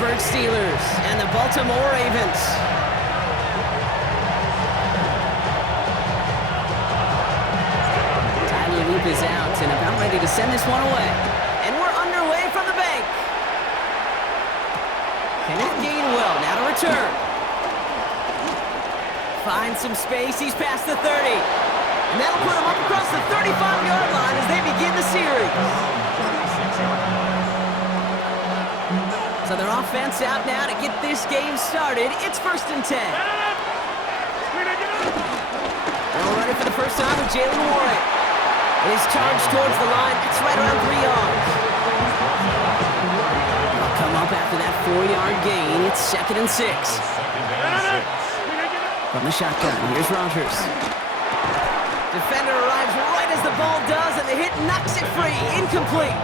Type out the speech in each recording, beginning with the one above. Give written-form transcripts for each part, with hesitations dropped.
Pittsburgh Steelers and the Baltimore Ravens. Tyler Loop is out and about ready to send this one away. And we're underway from the bank. Kenneth Gainwell now to return. Finds some space. He's past the 30. And that'll put him up across the 35-yard line as they begin the series. So their offense out now to get this game started. It's 1st and 10. They'll run it for the first time with Jalen Warren. And his charge towards the line. It's right around 3 yards. They'll come up after that 4-yard gain. It's 2nd and 6. From the shotgun, here's Rodgers. Defender arrives right as the ball does, and the hit knocks it free. Incomplete.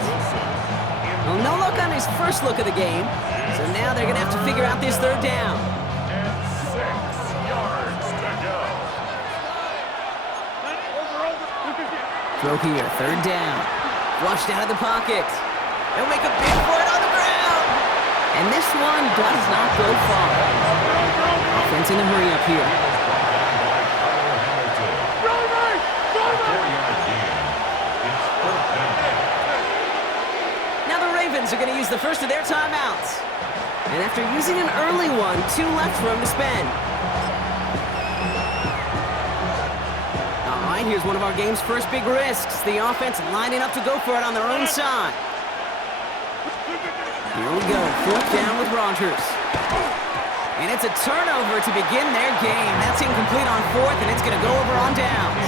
Well, no look on his first look of the game, so now they're going to have to figure out this 3rd down. And 6 yards to go. Throw here, 3rd down. Flushed out of the pocket. They'll make a big for it on the ground. And this one does not go far. Offense in a hurry up here. Now the Ravens are going to use the first of their timeouts. And after using an early one, 2 left for them to spend. All right, here's one of our game's first big risks. The offense lining up to go for it on their own side. Here we go, 4th down with Rodgers. And it's a turnover to begin their game. That's incomplete on 4th, and it's going to go over on downs.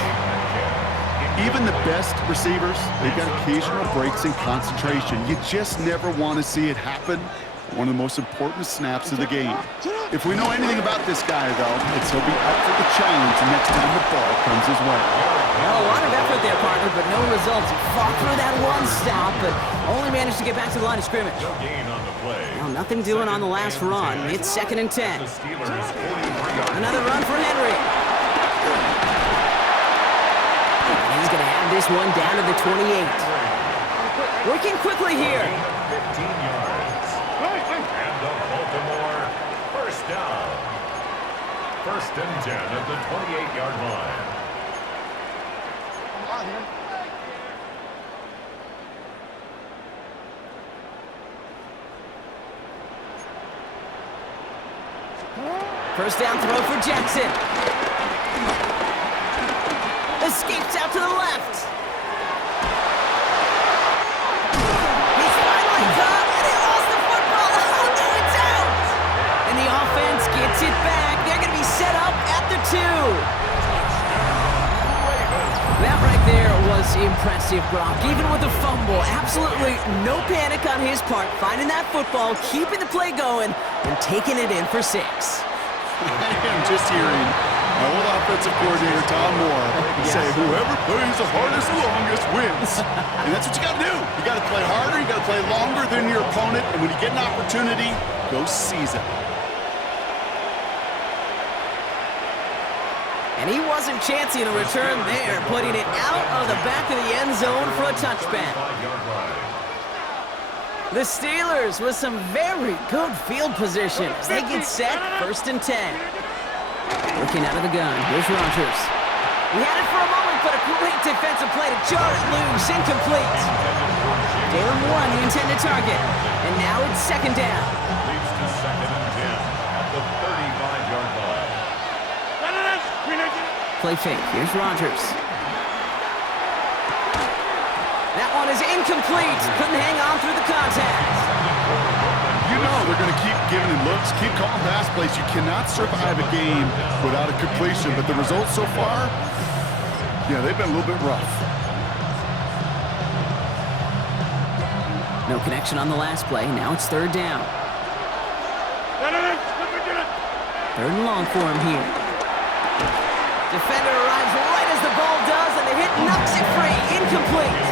Even the best receivers, they've got occasional breaks in concentration. You just never want to see it happen. One of the most important snaps of the game. If we know anything about this guy, though, it's he'll be up for the challenge next time the ball comes his way. Well, a lot of effort there, partner, but no results. He fought through that one stop, but only managed to get back to the line of scrimmage. No gain on the play. Well, nothing doing on the last run. It's 2nd and 10. Another run for Henry. And he's going to have this one down to the 28. Working quickly here. 15 yards. And the Baltimore first down. 1st and 10 at the 28-yard line. First down throw for Jackson. Escapes out to the left. He's finally caught, and he lost the football. Oh, no, it's out. And the offense gets it back. They're going to be set up at the 2. That right there was impressive, Brock. Even with the fumble, absolutely no panic on his part. Finding that football, keeping the play going, and taking it in for 6. I'm just hearing my old offensive coordinator, Tom Moore, say, whoever plays the hardest and longest wins. And that's what you got to do. You got to play harder, you got to play longer than your opponent, and when you get an opportunity, go seize it. And he wasn't chancing a return there, putting it out of the back of the end zone for a touchback. The Steelers with some very good field position as they get set, 1st and 10. Looking out of the gun, here's Rodgers. He had it for a moment, but a great defensive play to jar it loose, incomplete. Jalen Warren, the intended target, and now it's 2nd down. Leads to 2nd and 10 at the 35-yard line. Play fake, here's Rodgers. That one is incomplete. Couldn't hang on through the contact. You know they're going to keep giving him looks, keep calling pass plays. You cannot survive a game without a completion, but the results so far, yeah, they've been a little bit rough. No connection on the last play. Now it's 3rd down. 3rd and long for him here. Defender arrives right as the ball does, and the hit knocks it free. Incomplete.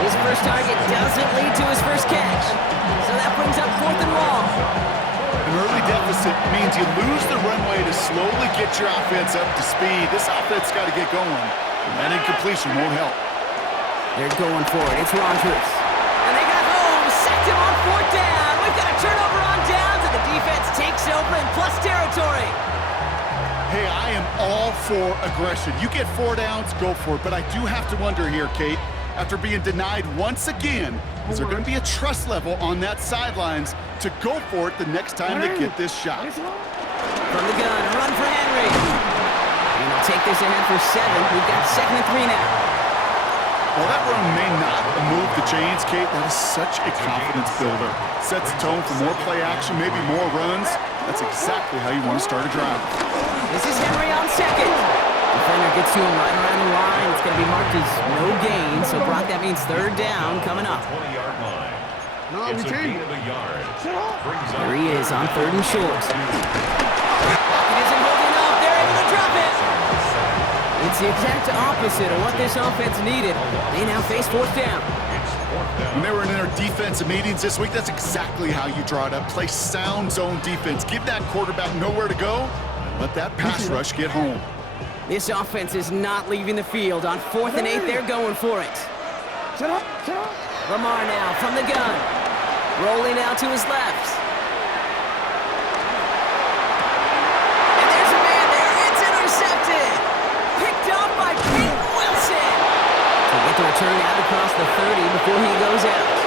His first target doesn't lead to his first catch. So that brings up 4th and long. An early deficit means you lose the runway to slowly get your offense up to speed. This offense got to get going, and that incompletion won't help. They're going for it. It's Rodgers. And they got home. Sacked him on 4th down. We've got a turnover on for aggression. You get 4 downs, go for it. But I do have to wonder here, Kate, after being denied once again, is there going to be a trust level on that sidelines to go for it the next time they get this shot? From the gun, a run for Henry. And he'll take this ahead for 7. We've got 2nd and 3 now. Well, that run may not move the chains, Kate. That is such a confidence builder. Sets the tone for more play action, maybe more runs. That's exactly how you want to start a drive. This is Henry on 2nd. Defender gets to him right around the line. It's going to be marked as no gain. So, Brock, that means 3rd down coming up. 20-yard line. It's a gain of a yard. Here he is on 3rd and short. He isn't holding up. They're able to drop it. It's the exact opposite of what this offense needed. They now face 4th down. When they were in their defensive meetings this week, that's exactly how you draw it up. Play sound zone defense. Give that quarterback nowhere to go and let that pass rush get home. This offense is not leaving the field. On 4th and 8, they're going for it. Lamar now from the gun. Rolling out to his left. And there's a man there. It's intercepted. Picked up by Peyton Wilson. He'll get the return out across the 30 before he goes out.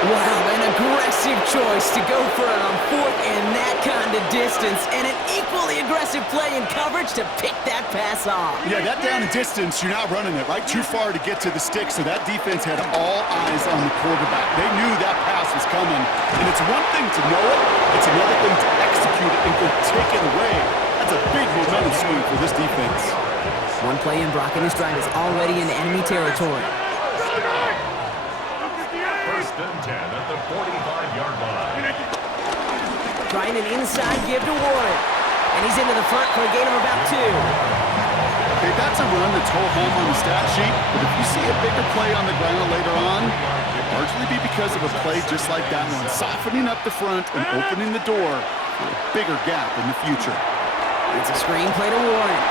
Wow, an aggressive choice to go for it on 4th and that kind of distance, and an equally aggressive play in coverage to pick that pass off. Yeah, that down and distance, you're not running it, right? Too far to get to the stick, so that defense had all eyes on the quarterback. They knew that pass was coming, and it's one thing to know it, it's another thing to execute it and go take it away. That's a big momentum swing for this defense. One play in, Brock, and this drive is already in enemy territory. 1st and 10 at the 45-yard line. Trying an inside give to Warren. And he's into the front for a gain of about 2. Okay, that's a run that's whole home on the stat sheet, but if you see a bigger play on the ground later on, it'll largely be because of a play just like that one, softening up the front and opening the door for a bigger gap in the future. It's a screen play to Warren.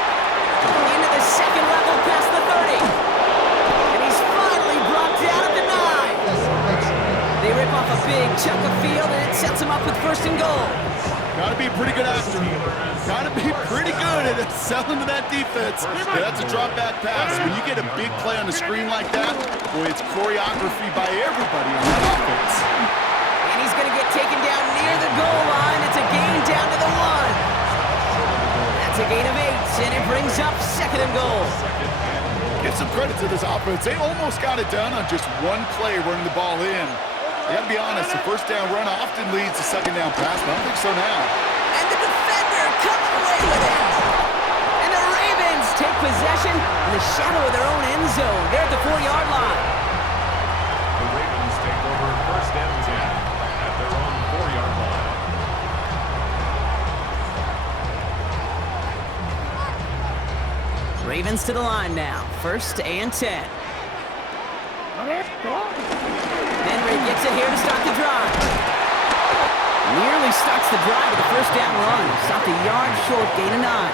Into the 2nd level past the 30. And he's finally brought down at the 9. They rip off a big chunk of field, and it sets him up with 1st and goal. Got to be pretty good after. Got to be pretty good at selling to that defense. Yeah, that's a drop back pass. When you get a big play on the screen like that, boy, it's choreography by everybody on that offense. And he's going to get taken down near the goal line. It's a gain down to the 1. That's a gain of 8, and it brings up 2nd and goal. Give some credit to this offense. They almost got it done on just one play running the ball in. I got to be honest, the 1st down run often leads to 2nd down pass, but I don't think so now. And the defender coming away with it. And the Ravens take possession in the shadow of their own end zone. They're at the 4-yard line. The Ravens take over 1st and 10 at their own 4-yard line. Ravens to the line now. 1st and 10. Henry gets it here to start the drive. Nearly starts the drive with a 1st down run. Stopped a yard short, gain of 9.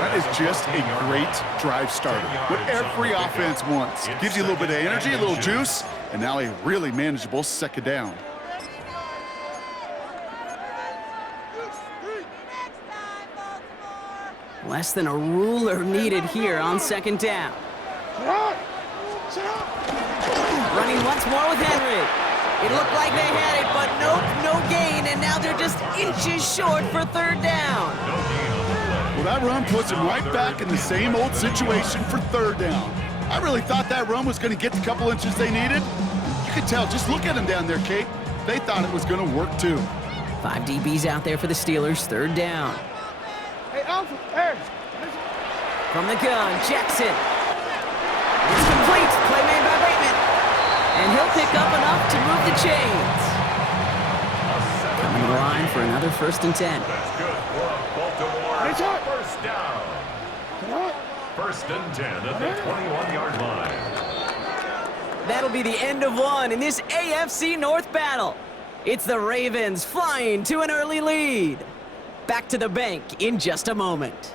That is just a great drive starter. What every offense wants. Gives you a little bit of energy, a little juice, and now a really manageable 2nd down. Less than a ruler needed here on 2nd down. Running once more with Henry. It looked like they had it, but nope, no gain, and now they're just inches short for 3rd down. Well, that run puts them right back in the same old situation for 3rd down. I really thought that run was going to get the couple inches they needed. You could tell, just look at them down there, Kate. They thought it was going to work too. 5 DBs out there for the Steelers, 3rd down. Hey, Alpha, hey. From the gun, Jackson. It's complete, play made by Bateman. And he'll pick up enough to move the chains. Coming to the line for another 1st and 10. That's good for Baltimore. 1st down. 1st and 10 at the 21-yard line. That'll be the end of one in this AFC North battle. It's the Ravens flying to an early lead. Back to the bank in just a moment.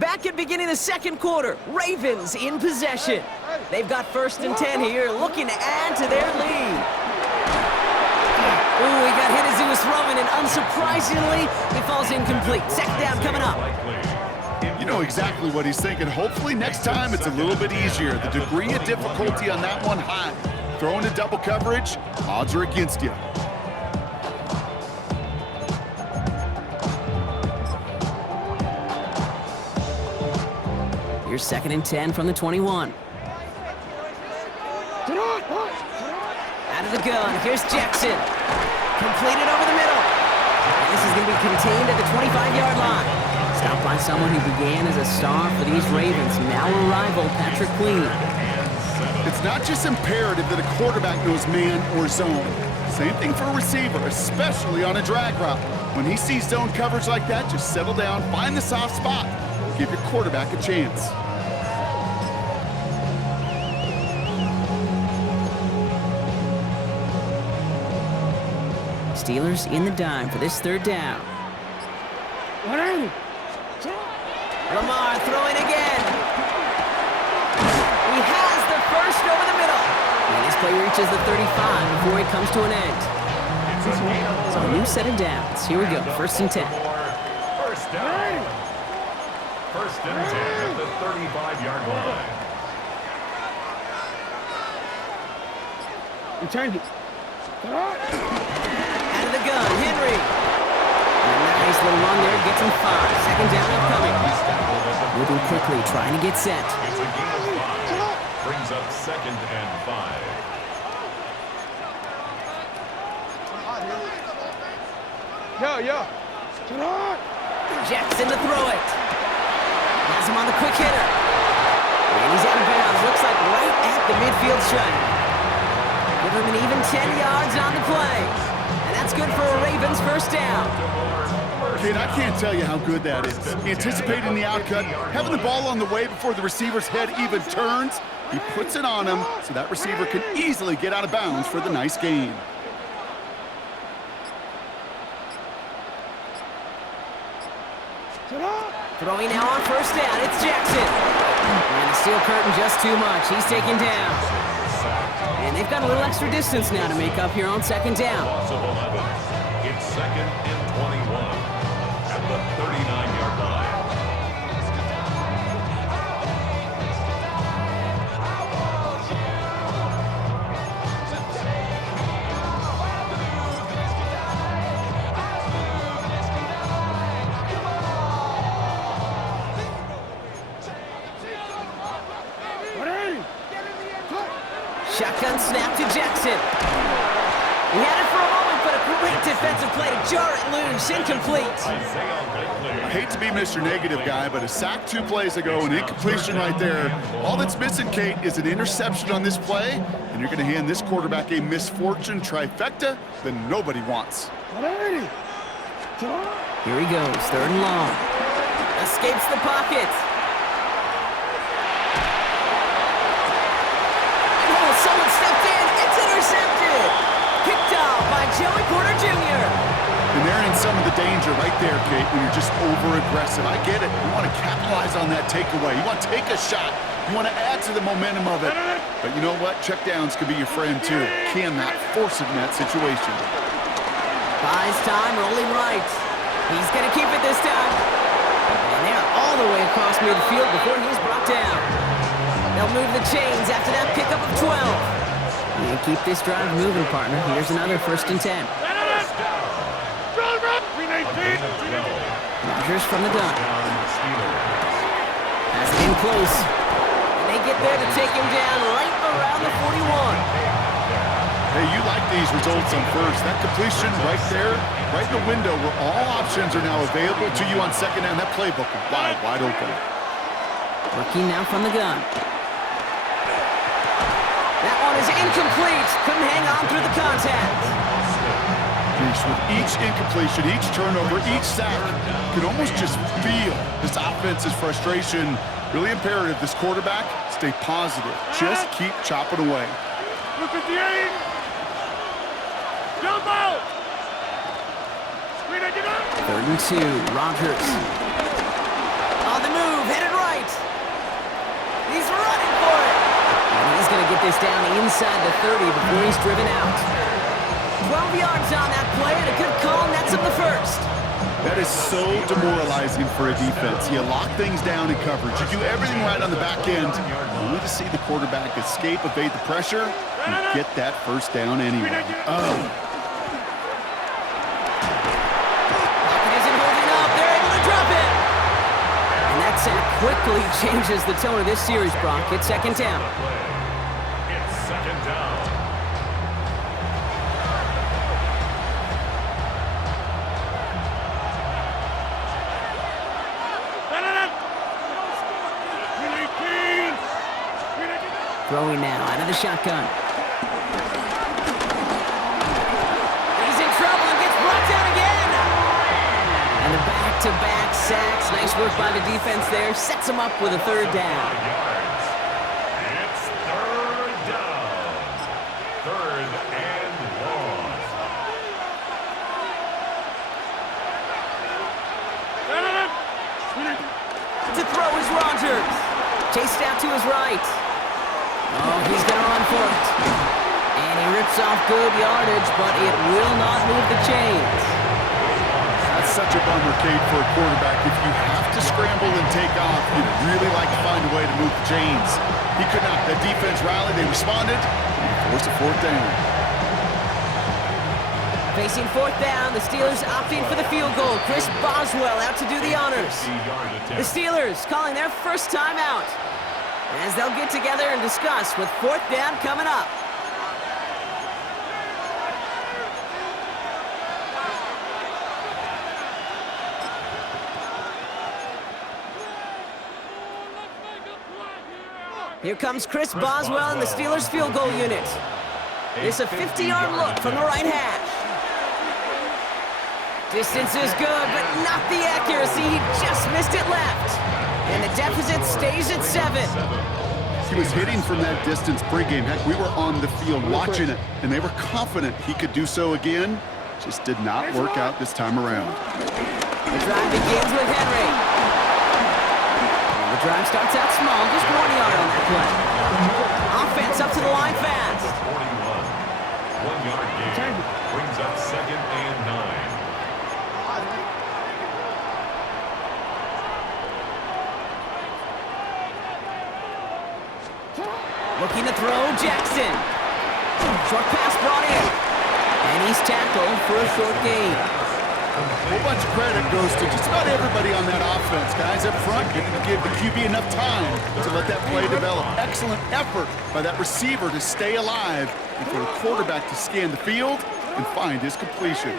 Back at beginning the second quarter, Ravens in possession. They've got 1st and 10 here, looking to add to their lead. Ooh, he got hit as he was throwing, and unsurprisingly, he falls incomplete. 2nd down coming up. You know exactly what he's thinking. Hopefully next time it's a little bit easier. The degree of difficulty on that one high. Throwing to double coverage, odds are against you. Here's 2nd and 10 from the 21. Out of the gun, here's Jackson. Completed over the middle. And this is going to be contained at the 25-yard line. Stopped by someone who began as a star for these Ravens, now a rival, Patrick Queen. It's not just imperative that a quarterback knows man or zone. Same thing for a receiver, especially on a drag route. When he sees zone coverage like that, just settle down, find the soft spot. Give your quarterback a chance. Steelers in the dime for this 3rd down. Lamar throwing again. He has the 1st over the middle. And this play reaches the 35 before it comes to an end. So a new set of downs. Here we go, 1st and 10. 1st down. 1st and 10 at the 35-yard line. Return it. Out of the gun, Henry. And a nice little run there, gets him 5. 2nd down upcoming. Moving quickly, trying to get set. It's a gain of 5. Brings up 2nd and 5. Yo. Jackson to throw it. Has him on the quick hitter. And he's out of bounds. Looks like right at the midfield stripe. Give him an even 10 yards on the play. And that's good for a Ravens 1st down. Kid, I can't tell you how good that is. Anticipating the outcut, having the ball on the way before the receiver's head even turns. He puts it on him so that receiver can easily get out of bounds for the nice gain. Throwing now on 1st down, it's Jackson. And the steel curtain just too much. He's taken down. And they've got a little extra distance now to make up here on 2nd down. It's 2nd and 21 at the 39-yard line. Shotgun snap to Jackson. He had it for a moment, but a great defensive play to jar it loose. Incomplete. I hate to be Mr. Negative guy, but a sack 2 plays ago, an incompletion right there. All that's missing, Kate, is an interception on this play, and you're going to hand this quarterback a misfortune trifecta that nobody wants. Here he goes, 3rd and long. Escapes the pocket. Someone stepped in. It's intercepted. Picked off by Joey Porter Jr. And they're in some of the danger right there, Kate, when you're just over-aggressive. I get it. You want to capitalize on that takeaway. You want to take a shot. You want to add to the momentum of it. But you know what? Checkdowns can be your friend, too. Cannot force it in that situation. Buys time, rolling right. He's going to keep it this time. And they're all the way across midfield before he's brought down. They'll move the chains after that pickup of 12. And keep this drive moving, partner. Here's another 1st and 10. Rodgers from the gun. Has it in close. And they get there to take him down right around the 41. Hey, you like these results on 1st. That completion right there, right in the window where all options are now available to you on 2nd down. That playbook is wide open. Working now from the gun. That one is incomplete. Couldn't hang on through the contact. With each incompletion, each turnover, each sack, you can almost just feel this offense's frustration. Really imperative this quarterback stay positive. Just keep chopping away. Look at the aim. Jump out. 3rd and 2, Rodgers. On the move, inside the 30 before he's driven out. 12 yards on that play, and a good call nets him the first. That is so demoralizing for a defense. You lock things down in coverage. You do everything right on the back end, only to see the quarterback escape, evade the pressure, and get that first down anyway. Oh. Lockett isn't holding up. They're able to drop it. And that sack quickly changes the tone of this series, Brock. It's second down. It's second down. Throwing now out of the shotgun. He's in trouble and gets brought down again. And the back-to-back sacks. Nice work by the defense there. Sets him up with a third down. It's third down. Third and long. To throw is Rogers. Chased out to his right. Oh, he's going to run for it. And he rips off good yardage, but it will not move the chains. That's such a bummer, Kate, for a quarterback. If you have to scramble and take off, you'd really like to find a way to move the chains. He could not. The defense rallied. They responded. And he forced a fourth down. Facing fourth down, the Steelers opting for the field goal. Chris Boswell out to do the honors. The Steelers calling their first time out, as they'll get together and discuss with fourth down coming up. Here comes Chris Boswell and the Steelers field goal unit. It's a 50-yard look from the right hash. Distance is good, but not the accuracy. He just missed it left. And the deficit stays at 7. He was hitting from that distance pregame. Heck, we were on the field watching it, and they were confident he could do so again. Just did not work out this time around. The drive begins with Henry. And the drive starts out small, just 1 yard on that play. Offense up to the line fast. 41. 1 yard gain brings up second and 9. Looking to throw, Jackson. Short pass brought in. And he's tackled for a short gain. A whole bunch of credit goes to just about everybody on that offense. Guys up front didn't give the QB enough time to let that play develop. Excellent effort by that receiver to stay alive and for the quarterback to scan the field and find his completion.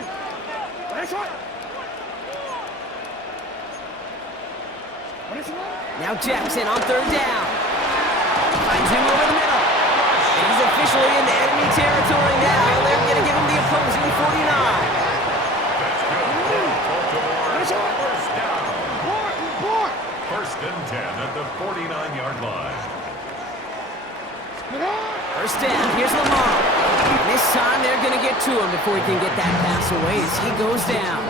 Now Jackson on third down. Finds him over the middle. And he's officially into enemy territory now. They're going to give him the opposing 49. First down. First and 10 at the 49-yard line. First down, here's Lamar. And this time they're going to get to him before he can get that pass away as he goes down.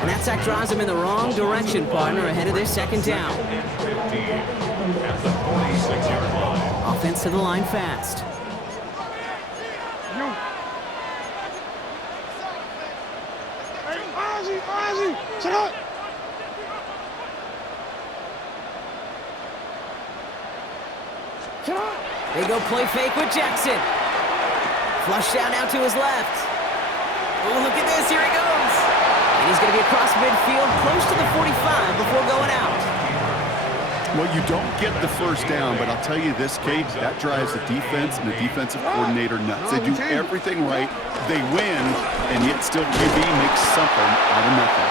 And that sack drives him in the wrong direction, partner, ahead of their second down. At the 46-yard line. Offense to the line fast. Ozzy, shut up! They go play fake with Jackson. Flush down now to his left. Oh, look at this, here he goes. And he's going to be across midfield, close to the 45 before going out. Well, you don't get the first down, but I'll tell you this, Kate, that drives the defense and the defensive coordinator nuts. They do everything right, they win, and yet still QB makes something out of nothing.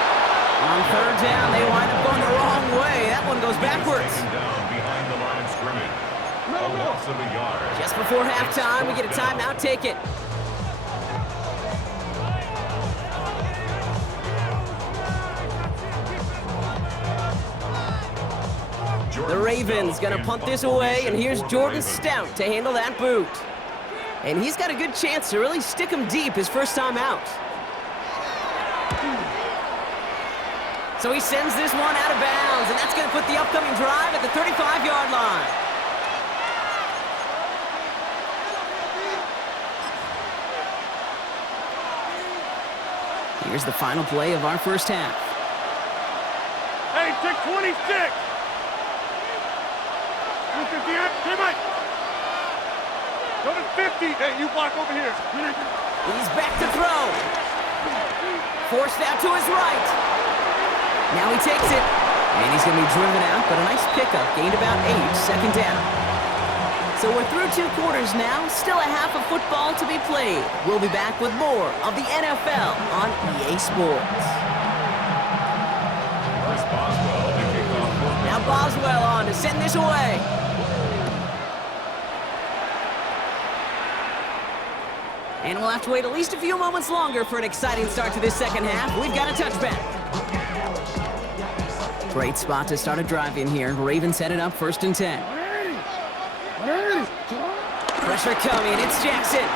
On third down, they wind up going the wrong way. That one goes backwards. Down behind the line of scrimmage. A loss of a yard. Just before halftime, we get a timeout. Take it. The Ravens going to punt this away, and here's Jordan Stout to handle that boot. And he's got a good chance to really stick him deep his first time out. So he sends this one out of bounds, and that's going to put the upcoming drive at the 35-yard line. Here's the final play of our first half. Hey, take 26. 258. Hey, Mike. Go to 50. Hey, you block over here. He's back to throw. Forced out to his right. Now he takes it. And he's going to be driven out, but a nice pickup. Gained about 8, second down. So we're through 2 quarters now. Still a half of football to be played. We'll be back with more of the NFL on EA Sports. Chris Boswell to kick off. Now Boswell on to send this away. And we'll have to wait at least a few moments longer for an exciting start to this second half. We've got a touchback. Great spot to start a drive in here. Ravens headed up 1st and 10. Pressure coming. It's Jackson.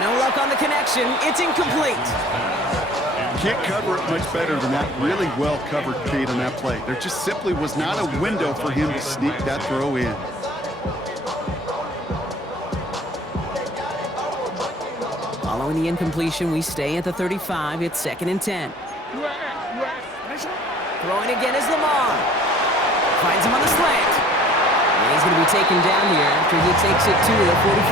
No luck on the connection. It's incomplete. Can't cover it much better than that. Really well covered, Kate, on that play. There just simply was not a window for him to sneak that throw in. Following the incompletion, we stay at the 35. It's 2nd and 10. Throwing again is Lamar. Finds him on the slant. And he's going to be taken down here after he takes it to the 45.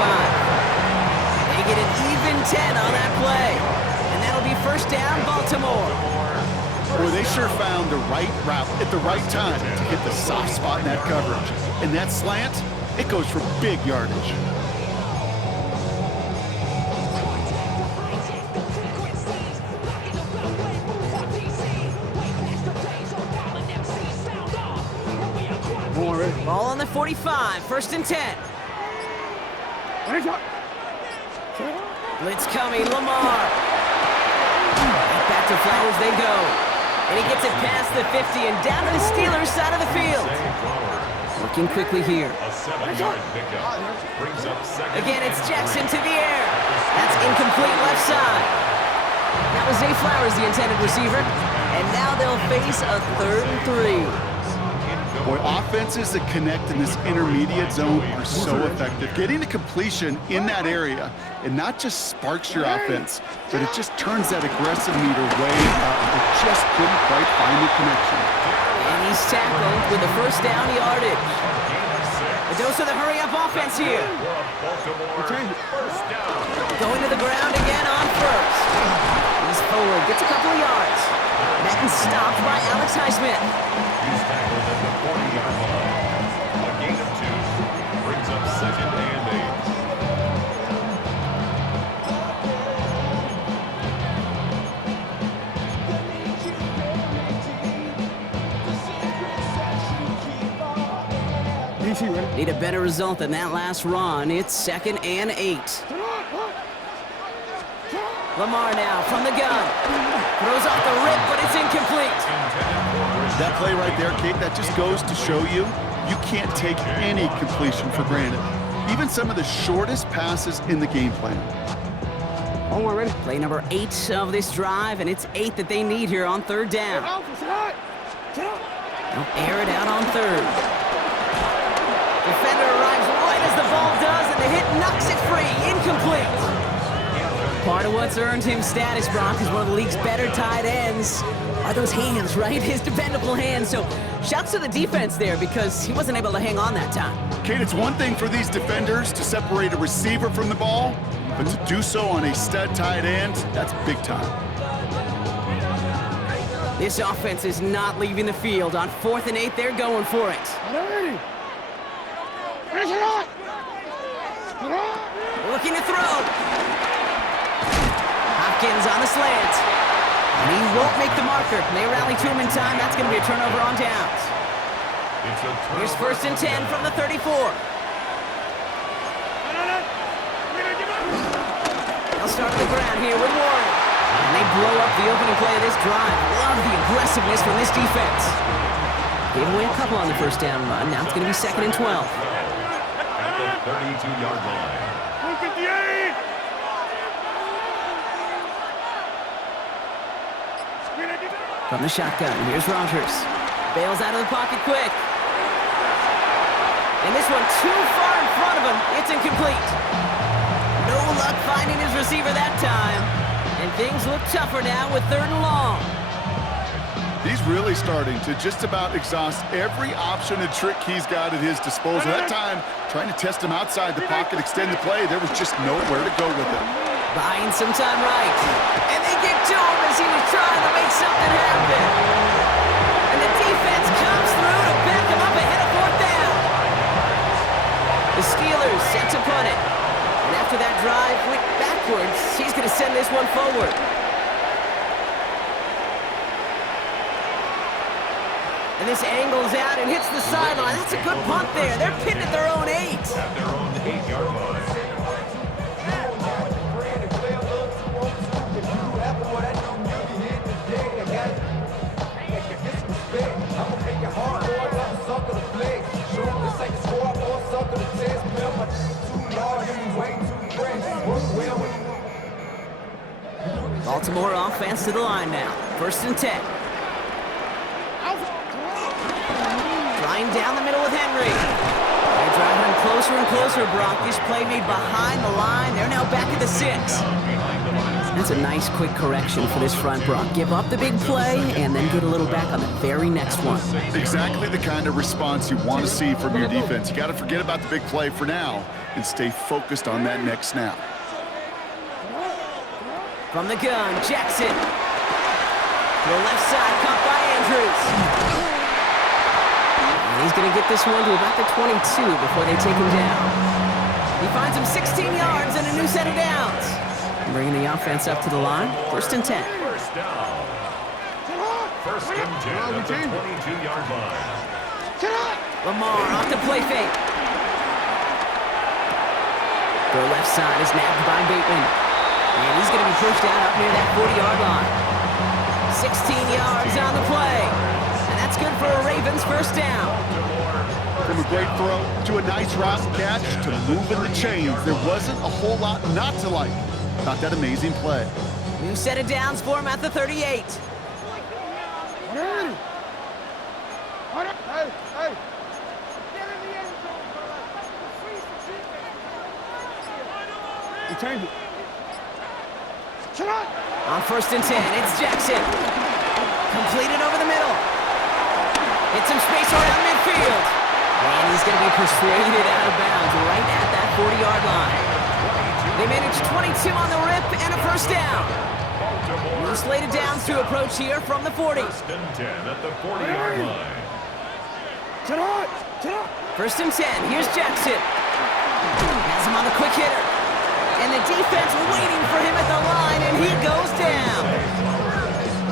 They get an even 10 on that play. And that'll be 1st down, Baltimore. Boy, they sure found the right route at the right time to hit the soft spot in that coverage. And that slant, it goes for big yardage. Ball on the 45, 1st and 10. Blitz coming, Lamar. Back to Flowers they go. And he gets it past the 50 and down to the Steelers' side of the field. Working quickly here. A 7-yard pickup. Brings up 2nd. Again, it's Jackson to the air. That's incomplete left side. That was Zay Flowers, the intended receiver. And now they'll face a 3rd and 3. Boy, offenses that connect in this intermediate zone are so effective. Getting the completion in that area, it not just sparks your offense, but it just turns that aggressive meter way up. It just couldn't quite find the connection. And he's tackled with the 1st down yardage. A dose of the hurry-up offense here. Going to the ground again on 1st. He's forward, gets a couple of yards. Madden stopped by Alex Highsmith. He's tackled at the 40-yard line. A gain of 2. Brings up 2nd and 8. Need a better result than that last run. It's 2nd and 8. Lamar now from the gun. Throws off the rip, but it's incomplete. That play right there, Kate, that just goes to show you, you can't take any completion for granted. Even some of the shortest passes in the game plan. Ready? Play number 8 of this drive, and it's 8 that they need here on 3rd down. They'll air it out on 3rd. Defender arrives right as the ball does, and the hit knocks it free. Incomplete. Part of what's earned him status, Brock, is one of the league's better tight ends. Are those hands, right? His dependable hands. So shouts to the defense there because he wasn't able to hang on that time. Kate, it's one thing for these defenders to separate a receiver from the ball, but to do so on a stud tight end, that's big time. This offense is not leaving the field. On 4th and 8, they're going for it. Looking to throw. Hopkins on the slant. And he won't make the marker. They rally to him in time. That's going to be a turnover on downs. Here's 1st and 10 from the 34. They'll start on the ground here with Warren. And they blow up the opening play of this drive. Love the aggressiveness from this defense. Gave away a couple on the 1st down run. Now it's going to be 2nd and 12. At the 32-yard line. 158. From the shotgun, here's Rogers. Bails out of the pocket quick. And this one too far in front of him. It's incomplete. No luck finding his receiver that time. And things look tougher now with 3rd and long. He's really starting to just about exhaust every option and trick he's got at his disposal. That time, trying to test him outside the pocket, extend the play, there was just nowhere to go with him. Buying some time right. And they get to him as he was trying to make something happen. And the defense comes through to back him up ahead of 4th down. The Steelers set to punt it. And after that drive went backwards, he's going to send this one forward. And this angles out and hits the sideline. That's a good punt there. They're pinned at their own 8. At their own 8-yard line. Baltimore offense to the line now. 1st and 10. Flying down the middle with Henry. They're driving him closer and closer, Brock. This play made behind the line. They're now back at the 6. That's a nice quick correction for this front, Brock. Give up the big play and then get a little back on the very next one. Exactly the kind of response you want to see from your defense. You got to forget about the big play for now and stay focused on that next snap. From the gun, Jackson. To the left side, caught by Andrews. And he's going to get this one to about the 22 before they take him down. He finds him 16 yards and a new set of downs. Bringing the offense up to the line. 1st and 10. First down. 1st and 10 at the 22-yard line. Lamar off the play fake. The left side is nabbed by Bateman. And he's going to be pushed out up near that 40-yard line. 16 yards on the play. And that's good for a Ravens 1st down. From a great throw to a nice route catch to moving the chains, there wasn't a whole lot not to like. Not that amazing play. New set of downs for him at the 38. Return it. On 1st and 10, it's Jackson. Completed over the middle. Hits some space around midfield. And he's going to be persuaded out of bounds right at that 40-yard line. They managed 22 on the rip and a 1st down. New slated downs to approach here from the 40. 1st and 10 at the 40-yard line. 1st and 10, here's Jackson. Has him on the quick hitter. And the defense waiting for him at the line, and he goes down.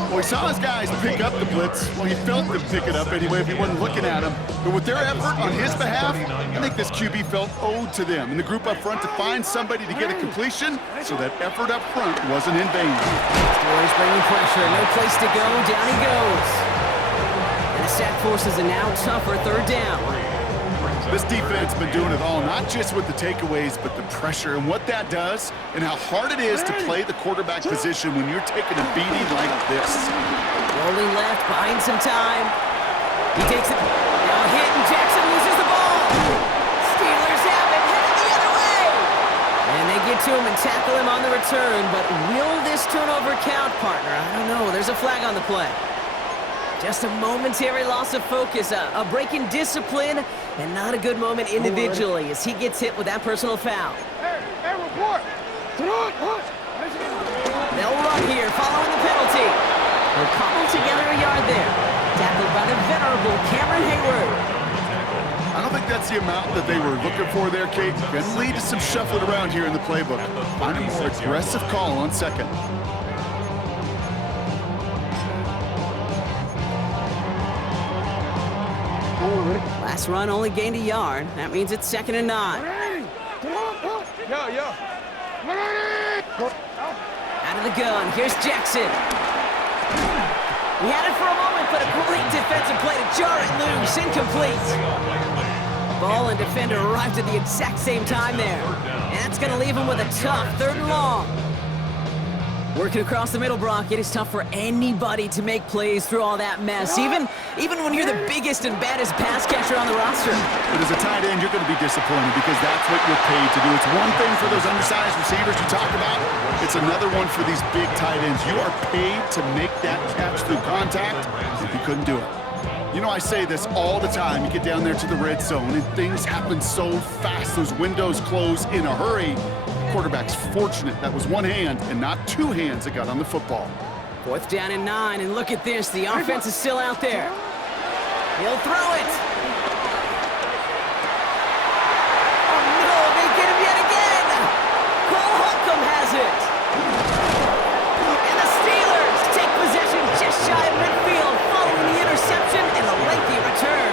Well, he saw his guys pick up the blitz. Well, he felt them pick it up anyway if he wasn't looking at him. But with their effort on his behalf, I think this QB felt owed to them and the group up front to find somebody to get a completion so that effort up front wasn't in vain. Steelers bringing pressure, no place to go, down he goes. And the sack forces a now tougher 3rd down. This defense has been doing it all, not just with the takeaways, but the pressure and what that does and how hard it is to play the quarterback position when you're taking a beating like this. Rolling left, buying some time. He takes it. Now hit, and Jackson loses the ball. Steelers have it, headed the other way. And they get to him and tackle him on the return, but will this turnover count, partner? I don't know. There's a flag on the play. Just a momentary loss of focus, a break in discipline, and not a good moment individually as he gets hit with that personal foul. Hey, report! They'll run here following the penalty. They'll cobble together a yard there. Tackled by the venerable Cameron Hayward. I don't think that's the amount that they were looking for there, Kate. Going to lead to some shuffling around here in the playbook. Find a more aggressive call on 2nd. Last run only gained a yard. That means it's 2nd and 9. Out of the gun, here's Jackson. He had it for a moment, but a great defensive play to jar it loose. Incomplete. Ball and defender arrived at the exact same time there. And that's going to leave him with a tough 3rd and long. Working across the middle, Brock, it is tough for anybody to make plays through all that mess, even when you're the biggest and baddest pass catcher on the roster. But as a tight end, you're going to be disappointed because that's what you're paid to do. It's one thing for those undersized receivers you talk about. It's another one for these big tight ends. You are paid to make that catch through contact, if you couldn't do it. You know, I say this all the time. You get down there to the red zone, and things happen so fast. Those windows close in a hurry. Quarterback's fortunate that was one hand and not two hands that got on the football. 4th down and 9, and look at this. The offense is still out there. He'll throw it. Oh, no, they get him yet again. Cole Holcomb has it. And the Steelers take possession just shy of midfield following the interception and a lengthy return.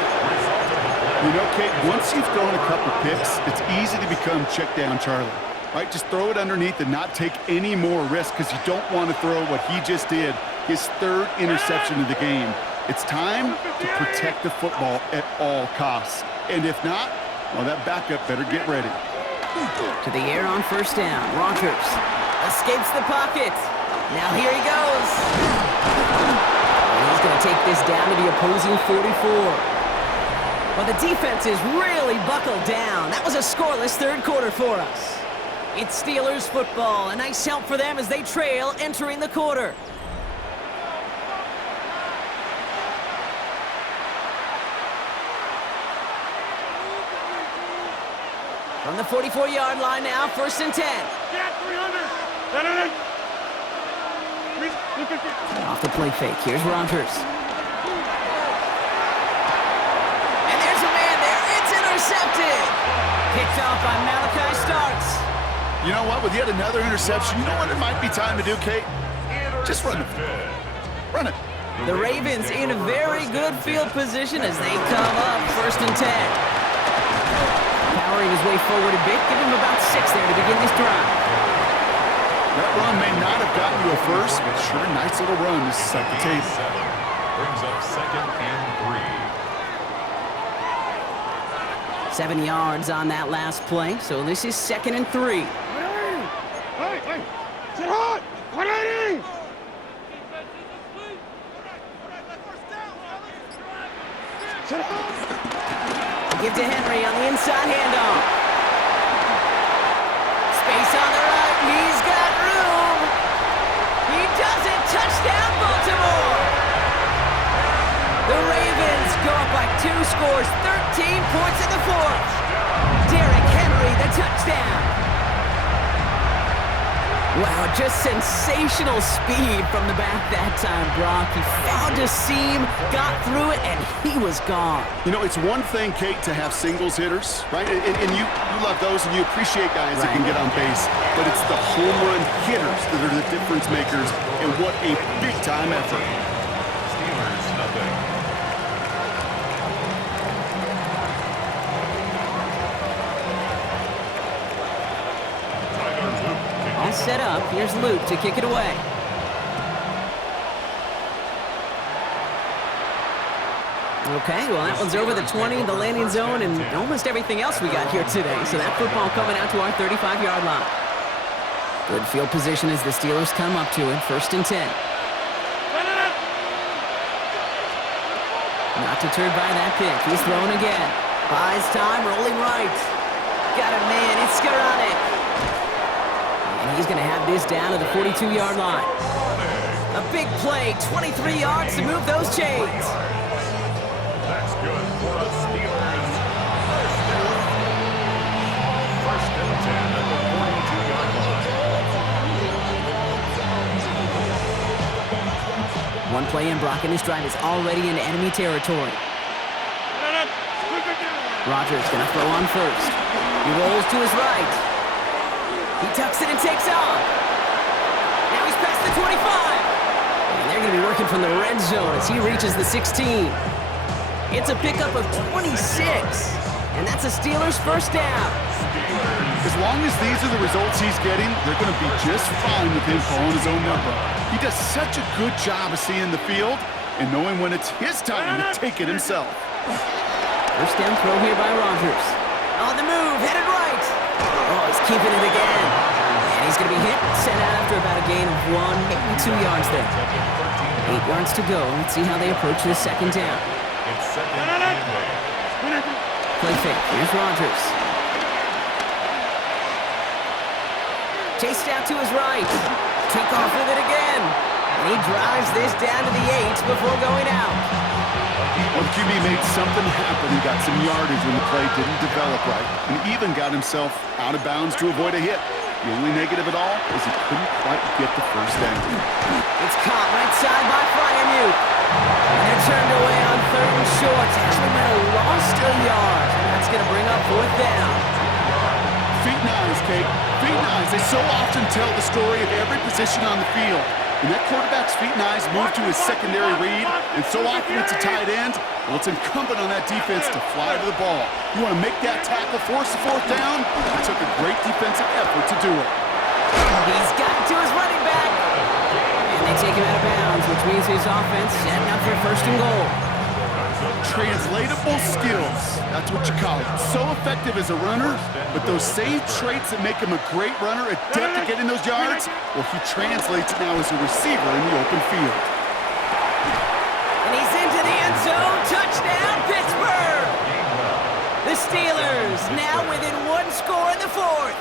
You know, Kate, once you've thrown a couple picks, it's easy to become check down Charlie. Right, just throw it underneath and not take any more risk because you don't want to throw what he just did, his 3rd interception of the game. It's time to protect the football at all costs. And if not, well, that backup better get ready. To the air on 1st down. Rogers escapes the pocket. Now here he goes. And he's going to take this down to the opposing 44. Well, the defense is really buckled down. That was a scoreless 3rd quarter for us. It's Steelers football. A nice help for them as they trail entering the quarter. From the 44-yard line now, 1st and 10. Yeah, 300. Off the play fake. Here's Rogers. And there's a man there. It's intercepted. Picked off by Malachi Starks. You know what? With yet another interception, you know what it might be time to do, Kate? Just run it. Run it. The Ravens in a very good field position as they come up 1st and 10. Powering his way forward a bit. Give him about 6 there to begin this drive. That run may not have gotten you a first, but sure, nice little run to set the table. Brings up 2nd and 3. 7 yards on that last play, so this is 2nd and 3. Hey, sit hot! 180! Sit hot! Give to Henry on the inside handoff. Space on the right, he's got room. He does it, touchdown Baltimore! The Ravens go up by 2 scores, 13 points in the 4th. Derrick Henry, the touchdown. Wow, just sensational speed from the back that time, Brock. He found a seam, got through it, and he was gone. You know, it's one thing, Kate, to have singles hitters, right? And you love those and you appreciate guys that can get on base. But it's the home run hitters that are the difference makers, and what a big-time effort. Steelers, nothing. All set up. Here's Luke to kick it away. Okay, well, that one's over the 20, the landing zone, and almost everything else we got here today. So that football coming out to our 35-yard line. Good field position as the Steelers come up to it. 1st and 10. Not deterred by that pick. He's throwing again. Buys time, rolling right. Got a man. It's Skoranek. And he's going to have this down to the 42-yard line. A big play, 23 yards to move those chains. That's good for the Steelers. First and 10 at the 42-yard line. One play in, Brock, and his drive is already into enemy territory. Rogers going to throw on first. He rolls to his right. He tucks it and takes off. Now he's past the 25. And they're going to be working from the red zone as he reaches the 16. It's a pickup of 26. And that's a Steelers first down. As long as these are the results he's getting, they're going to be just fine with him calling his own number. He does such a good job of seeing the field and knowing when it's his time to take it himself. First down throw here by Rogers. On the move, headed right. Oh, he's keeping it again. And he's going to be hit, sent out after about a gain of 1, maybe 2 yards there. 8 yards to go. Let's see how they approach this second down. It's second and Play fake. Here's Rodgers. Chased out to his right. Took off with it again. And he drives this down to the 8 before going out. Well, the QB made something happen and got some yardage when the play didn't develop right, and even got himself out of bounds to avoid a hit. The only negative at all is he couldn't quite get the first down. It's caught right side by Fryermuth. And they're turned away on 3rd and short. Actually might have lost a yard. And that's going to bring up 4th down. Feet and eyes, Kate. Feet and eyes. They so often tell the story of every position on the field. When that quarterback's feet and eyes move to his secondary read, and so often it's a tight end, well, it's incumbent on that defense to fly to the ball. You want to make that tackle, force the 4th down? It took a great defensive effort to do it. He's got it to his running back. And they take him out of bounds, which means his offense setting up for 1st and goal. Translatable skills. That's what you call it. So effective as a runner, but those same traits that make him a great runner, adept at getting those yards, well, he translates it now as a receiver in the open field. And he's into the end zone. Touchdown, Pittsburgh! The Steelers now within 1 score in the 4th.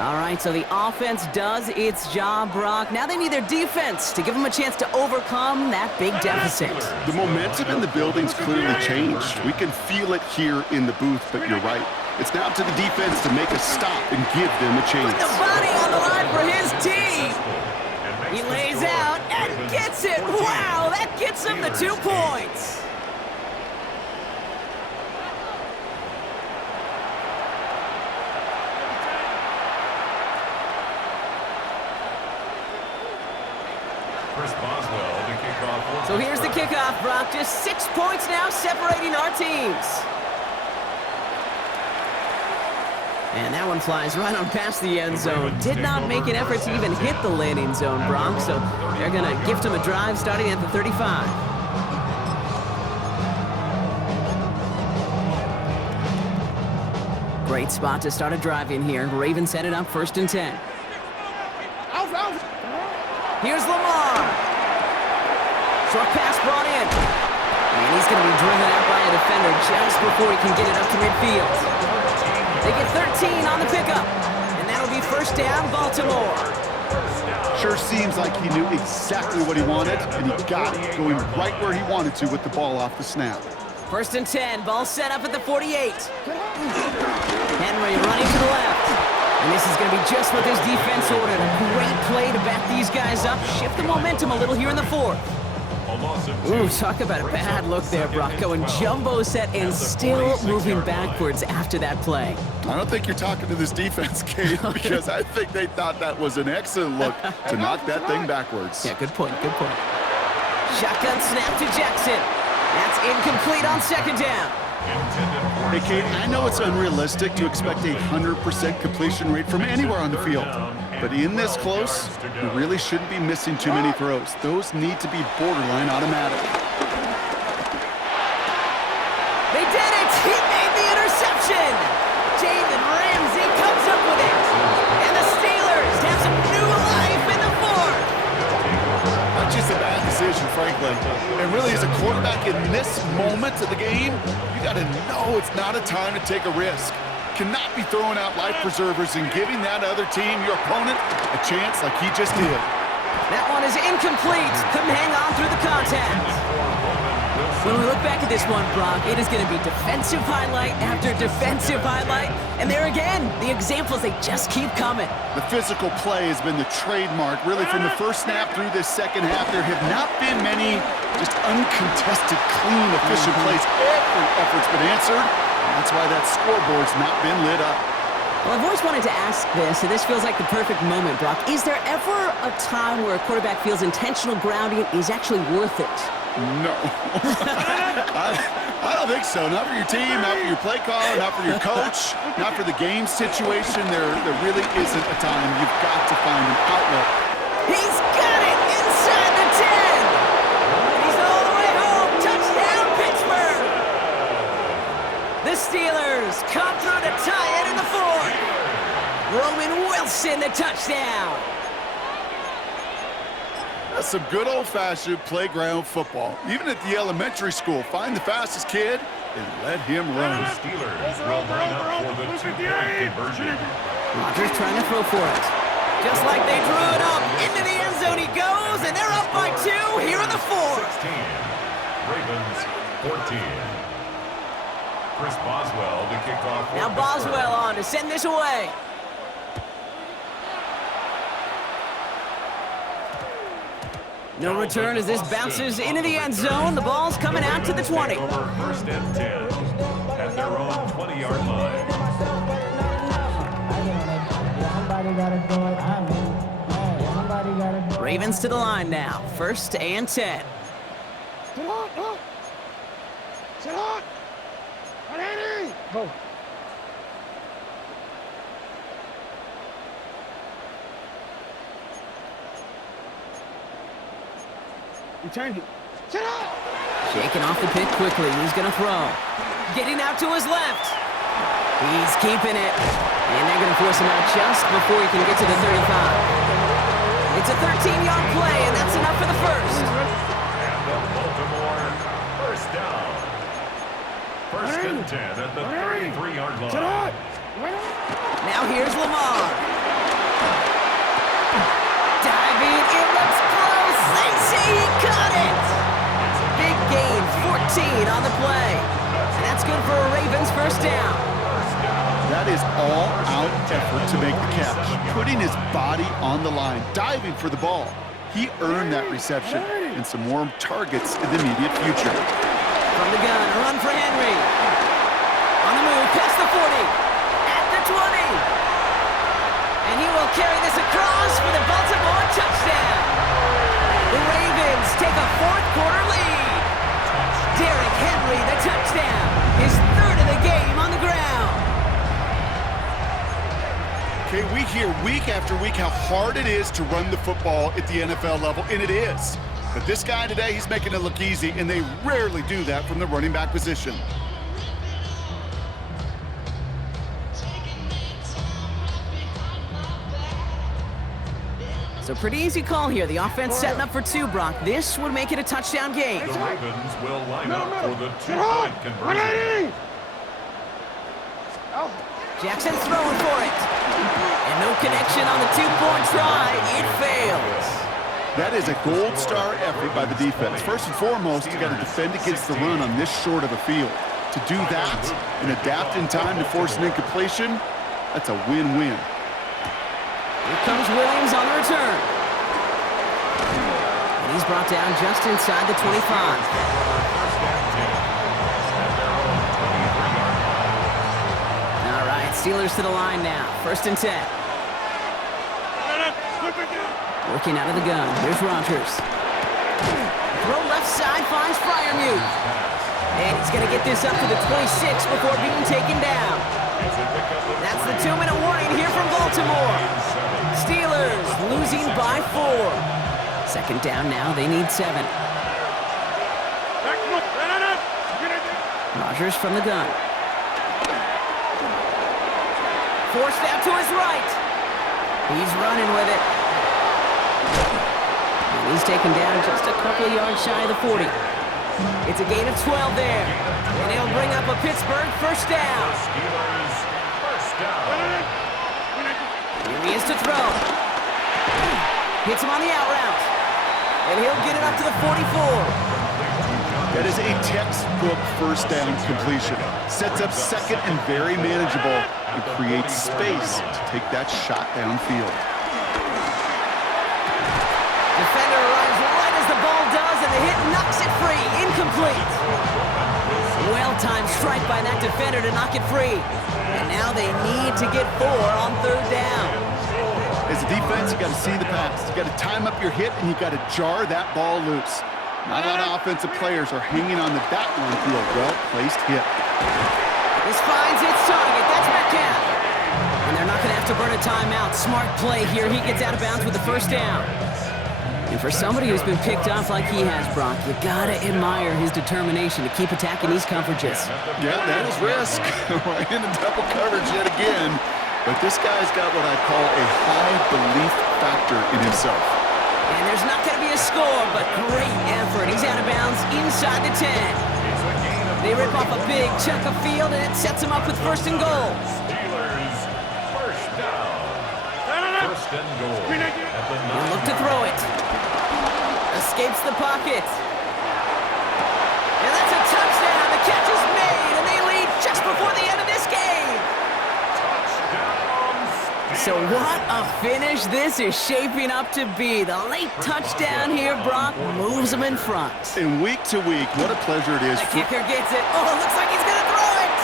All right, so the offense does its job, Brock. Now they need their defense to give them a chance to overcome that big deficit. The momentum in the building's clearly changed. We can feel it here in the booth, but you're right. It's now up to the defense to make a stop and give them a chance. Put the body on the line for his team. He lays out and gets it. Wow, that gets him the 2 points. So here's the kickoff, Brock. Just 6 points now separating our teams. And that one flies right on past the end zone. Did not make an effort to even hit the landing zone, Brock. So they're going to gift him a drive starting at the 35. Great spot to start a drive in here. Ravens set it up 1st and 10. Here's Lamar. Short pass brought in. And he's going to be driven out by a defender just before he can get it up to midfield. They get 13 on the pickup. And that'll be 1st down, Baltimore. Sure seems like he knew exactly what he wanted, and he got it, going right where he wanted to with the ball off the snap. 1st and 10, ball set up at the 48. Henry running to the left. And this is going to be just what this defense ordered. A great play to back these guys up, shift the momentum a little here in the 4th. Ooh, talk about a bad look there, Brock. Going jumbo set and still moving backwards after that play. I don't think you're talking to this defense, Kate, because I think they thought that was an excellent look to knock that thing backwards. Yeah, good point, good point. Shotgun snap to Jackson. That's incomplete on 2nd down. Hey, Kate, I know it's unrealistic to expect a 100% completion rate from anywhere on the field. But in this close, we really shouldn't be missing too many throws. Those need to be borderline automatic. They did it! He made the interception! Jalen Ramsey comes up with it! And the Steelers have some new life in the 4th! That's just a bad decision, frankly. And really, as a quarterback in this moment of the game, you got to know it's not a time to take a risk. Cannot be throwing out life preservers and giving that other team, your opponent, a chance like he just did. That one is incomplete. Couldn't hang on through the contact. When we look back at this one, Brock, it is going to be defensive highlight after defensive highlight. And there again, the examples, they just keep coming. The physical play has been the trademark, really, from the first snap through this second half. There have not been many just uncontested, clean, efficient plays. Every effort's been answered. That's why that scoreboard's not been lit up. Well, I've always wanted to ask this, and this feels like the perfect moment, Brock. Is there ever a time where a quarterback feels intentional grounding is actually worth it? No. I don't think so. Not for your team, not for your play caller, not for your coach, not for the game situation. There really isn't a time. You've got to find an outlet. He's got it inside the 10! And he's all the way home. Touchdown, Pittsburgh! The Steelers come through to tie it in the 4th. Wilson, the touchdown. That's some good old-fashioned playground football. Even at the elementary school, find the fastest kid and let him run. The Steelers will line up for the two-point conversion. Rodgers trying to throw for it. Just like they drew it up. Into the end zone he goes, and they're up by 2 here in the 4th. 16. Ravens 14. Chris Boswell to kick off. Now Boswell on to send this away. No return as this bounces into the end zone. The ball's coming out to the 20. Over first and 10 at their own 20-yard line. Ravens to the line now. First and 10. Sit on! Sit on! Ready! Go. Return it. Sit on! Shaking off the pick quickly. He's going to throw. Getting out to his left. He's keeping it. And they're going to force him out just before he can get to the 35. It's a 13-yard play, and that's enough for the first. And the Baltimore first down. First and 10 at the 33-yard line. Now here's Lamar. Diving, it looks close. They say he caught it. Big gain, 14 on the play. And that's good for a Ravens first down. That is all-out effort to make the catch, putting his body on the line, diving for the ball. He earned that reception and some more targets in the immediate future. From the gun, a run for Henry. On the move, past the 40, at the 20. And he will carry this across for the Baltimore touchdown. The Ravens take a fourth-quarter lead. Derrick Henry, the touchdown, his third of the game on the ground. Okay, we hear week after week how hard it is to run the football at the NFL level, and it is. But this guy today, he's making it look easy, and they rarely do that from the running back position. So pretty easy call here. The offense setting up for 2, Brock. This would make it a touchdown game. The Ravens will line up for the two-point conversion. Jackson throwing for it. And no connection on the 2-point try. It fails. That is a gold star effort by the defense. First and foremost, you got to defend against the run on this short of a field. To do that and adapt in time to force an incompletion, that's a win-win. Here comes Williams on the return. And he's brought down just inside the 25. All right, Steelers to the line now. First and 10. Working out of the gun. Here's Rodgers. Throw left side finds Freiermuth. And he's going to get this up to the 26 before being taken down. That's the 2-minute warning here from Baltimore. Steelers losing by 4. Second down now. They need 7. Rodgers from the gun. Forced out to his right. He's running with it. And he's taken down just a couple of yards shy of the 40. It's a gain of 12 there. And he'll bring up a Pittsburgh first down. Steelers first down. Here he is to throw. Hits him on the out route. And he'll get it up to the 44. That is a textbook first down completion. Sets up second and very manageable and creates space to take that shot downfield. Defender runs right as the ball does, and the hit knocks it free. Incomplete. Well-timed strike by that defender to knock it free. And now they need to get 4 on third down. As a defense, you got to see the pass. You got to time up your hit, and you got to jar that ball loose. Not a lot of offensive players are hanging on to that one through a well-placed hit. This finds its target. That's Metcalf. And they're not going to have to burn a timeout. Smart play here. He gets out of bounds with the first down. And for somebody who's been picked off like he has, Brock, you got to admire his determination to keep attacking these coverages. Yeah, that is risk. Right into double coverage yet again. But this guy's got what I call a high belief factor in himself. And there's not going to be a score, but great effort. He's out of bounds inside the 10. They rip off a big chunk of field, and it sets him up with first and goal. Steelers, first down. First and goal at the 9. He'll look to throw it. Escapes the pocket. And that's a touchdown. The catch is made, and they lead just before the end of this game. So what a finish this is shaping up to be. The late touchdown here, Brock, moves them in front. And week to week, what a pleasure it is. The kicker gets it. Oh, looks like he's going to throw it.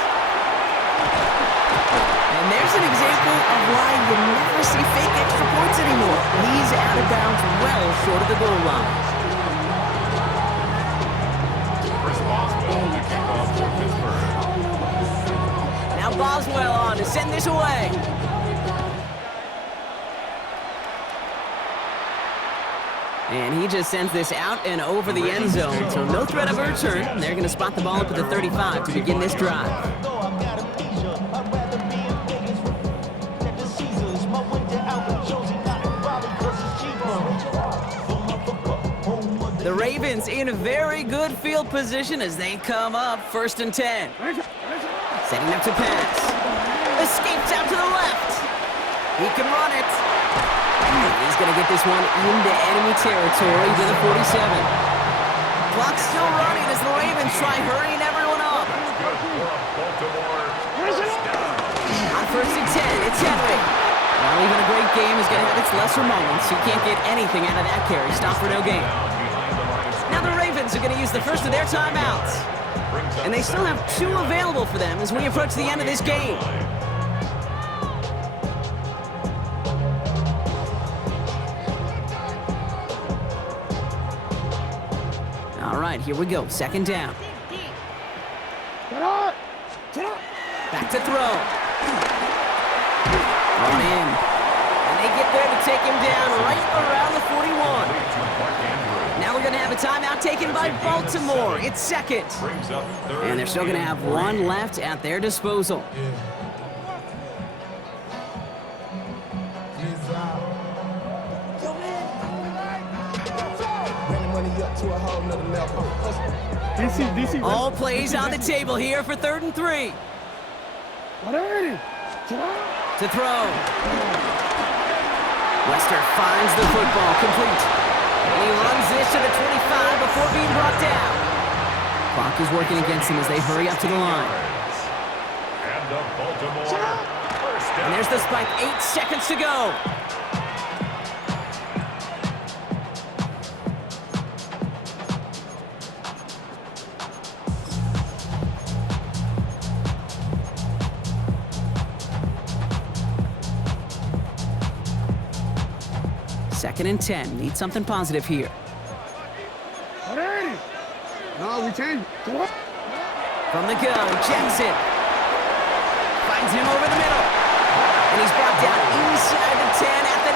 And there's an example of why you never see fake extra points anymore. He's out of bounds well short of the goal line. Chris Boswell to kick off for Pittsburgh. Now Boswell on to send this away. And he just sends this out and over the end zone, so no threat of a return. They're going to spot the ball up at the 35 to begin this drive. The Ravens in a very good field position as they come up first and 10. Setting up to pass. Escapes out to the left. He can run it. He's going to get this one into enemy territory to the 47. Clock's still running as the Ravens try hurrying everyone up. On first and 10, it's Henry. Well, even a great game is going to have its lesser moments. You can't get anything out of that carry. Stop for no gain. Now the Ravens are going to use the first of their timeouts. And they still have 2 available for them as we approach the end of this game. All right, here we go. Second down. Back to throw. On in. And they get there to take him down right around the 41. Now we're going to have a timeout taken by Baltimore. It's second. And they're still going to have 1 left at their disposal. All plays on the table here for 3rd and 3. To throw. Lester finds the football complete. And he runs this to the 25 before being brought down. Clock is working against him as they hurry up to the line. And there's the spike. 8 seconds to go. Second and 10. Need something positive here. No, we change. From the gun, Jackson. Finds him over the middle. And he's brought down inside the 10 at the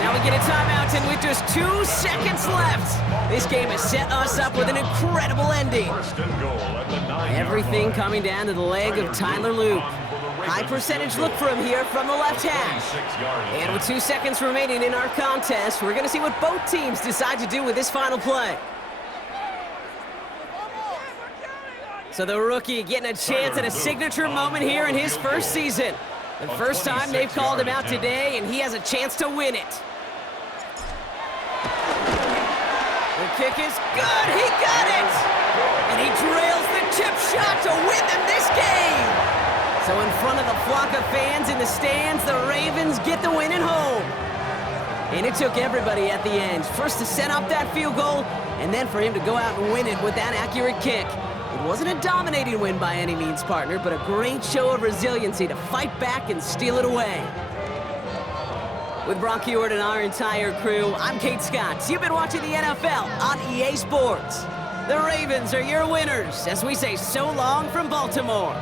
9. Now we get a timeout, and with just 2 seconds left, this game has set us up with an incredible ending. Everything coming down to the leg of Tyler Loop. High percentage look for him here from the left hash. And with 2 seconds remaining in our contest, we're going to see what both teams decide to do with this final play. So the rookie getting a chance at a signature moment here in his first season. The first time they've called him out today, and he has a chance to win it. The kick is good. He got it. And he drills the chip shot to win them this game. So in front of the flock of fans in the stands, the Ravens get the win at home. And it took everybody at the end. First to set up that field goal, and then for him to go out and win it with that accurate kick. It wasn't a dominating win by any means, partner, but a great show of resiliency to fight back and steal it away. With Brock Ewart and our entire crew, I'm Kate Scott. You've been watching the NFL on EA Sports. The Ravens are your winners as we say so long from Baltimore.